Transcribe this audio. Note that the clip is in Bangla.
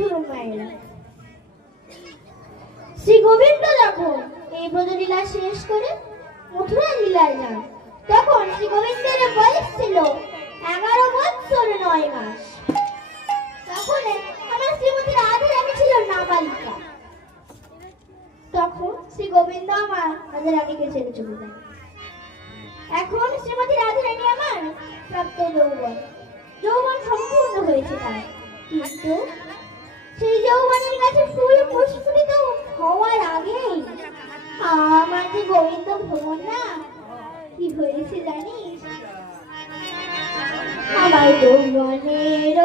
শুনুন মায়েরা। শ্রী গোবিন্দ যখন এই ব্রজলীলা শেষ করে মথুরা লীলায় যান, তখন শ্রী গোবিন্দের বয়স ছিল 11 বছর 9 মাস। তখন আমার শ্রীমতী রাধা রানী ছিল নাবালিকা। তখন শ্রী গোবিন্দ আমার রাধা রানীকে ছেড়ে চলে যান। এখন শ্রীমতী রাধা রানী আমার প্রাপ্ত যৌবন, যৌবন সম্পূর্ণ হয়েছে তার, কিন্তু সেই যৌবনের কাছে ফুল প্রস্ফুটিত হওয়ার আগেই আমার যে গোবিন্দ ভ্রমণ না, কি হয়েছে জানিস? আমার যৌবনের